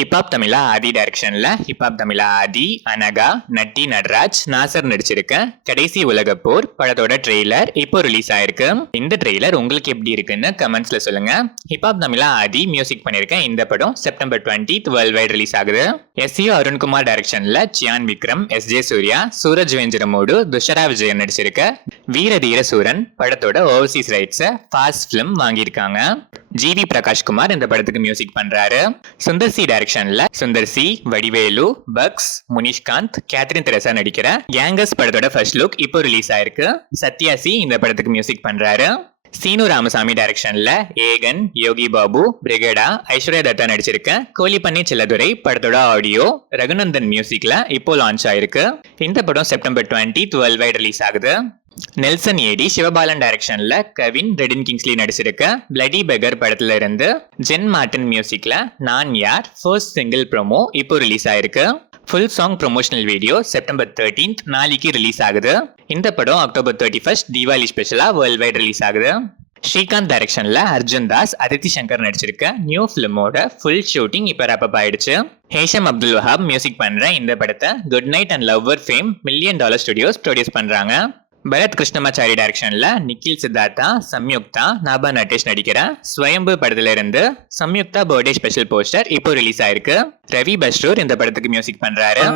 Hip hop தமிழா ஆதி டைரக்ஷன்ல hip hop தமிழா ஆதி, அனகா, நட்டி நடராஜ், நாசர் நடிச்சிருக்க கடைசி உலக போர் படத்தோட ட்ரெய்லர் இப்போ ரிலீஸ் ஆயிருக்கு. இந்த ட்ரெய்லர் உங்களுக்கு எப்படி இருக்குன்னு கமெண்ட்ஸ்ல சொல்லுங்க. ஹிப்ஹாப் தமிழா ஆதி மியூசிக் பண்ணிருக்க இந்த படம் செப்டம்பர் 20 வேர்ல்ட் வைட் ரிலீஸ் ஆகுது. எஸ்இஓ அருண்குமார் டைரக்ஷன்ல சியான் விக்ரம், எஸ்ஜே சூர்யா, சூரஜ் வெஞ்சரமோடு, துஷரா விஜயன் நடிச்சிருக்க வீர தீர சூரன் படத்தோட ஓவர்சீஸ் ரைட்ஸை ஃபாஸ்ட் ஃபிலிம் வாங்கியிருக்காங்க. ஜிவி பிரகாஷ்குமார் இந்த படத்துக்கு மியூசிக் பண்றாரு. சுந்தர் சி டைரக்ஷன்ல Sundar C, Vadivelu, Bucks, Munishkanth, Catherine Tresa நடிக்கிற கேங்கஸ் படத்தோட ஃபர்ஸ்ட் லுக் இப்போ ரிலீஸ் ஆயிருக்கு. சத்யா சி இந்த படத்துக்கு மியூசிக் பண்றாரு. சீனு ராமசாமி டைரக்ஷன்ல ஏகன், யோகி பாபு, பிரிகேடா, ஐஸ்வர்யா தத்தா நடிச்சிருக்க கோலிப்பண்ணி செல்லதுரை படத்தோட ஆடியோ ரகுநந்தன் மியூசிக்ல இப்போ லான்ச் ஆயிருக்கு. இந்த படம் செப்டம்பர் 20 வேர்ல்ட் வைட் ரிலீஸ் ஆகுது. நெல்சன் ஏடி சிவபாலன் டைரக்ஷன்ல கவின் ரெடின் கிங்ஸ்லி நடிச்சிருக்க பிளடி பெகர் படத்துல இருந்து ஜென் மார்டின் மியூசிக்ல Naan Yaar first single promo இப்போ ரிலீஸ் ஆயிருக்கு. Full song promotional video September 13 நாளைக்கு ரிலீஸ் ஆகுது. இந்த படம் அக்டோபர் 31 தீபாவளி ஸ்பெஷலா வேர்ல்ட் வைட் ரிலீஸ் ஆகுது. ஸ்ரீகாந்த் டைரக்ஷன்ல அர்ஜுன் தாஸ், அதித்தி சங்கர் நடிச்சிருக்க நியூ பிலிமோட ஃபுல் ஷூட்டிங் இப்ப ரேப் ஆயிடுச்சு. ஹேஷம் அப்துல் வஹாப் மியூசிக் பண்ற இந்த படத்தை Good Night and Lover fame $1 million studios produce பண்றாங்க. பரத் கிருஷ்ணமாச்சாரி டைரக்ஷன்ல நிக்கில் சித்தார்த்தா, சம்யுக்தா, நாபா நட்டேஷ் நடிக்கிற ஸ்வயம்பு படத்துல இருந்து சம்யுக்தா பர்த்டே ஸ்பெஷல் போஸ்டர் இப்போ ரிலீஸ் ஆயிருக்கு. ரவி பஸ்ரூர் இந்த படத்துக்கு மியூசிக் பண்றாரு.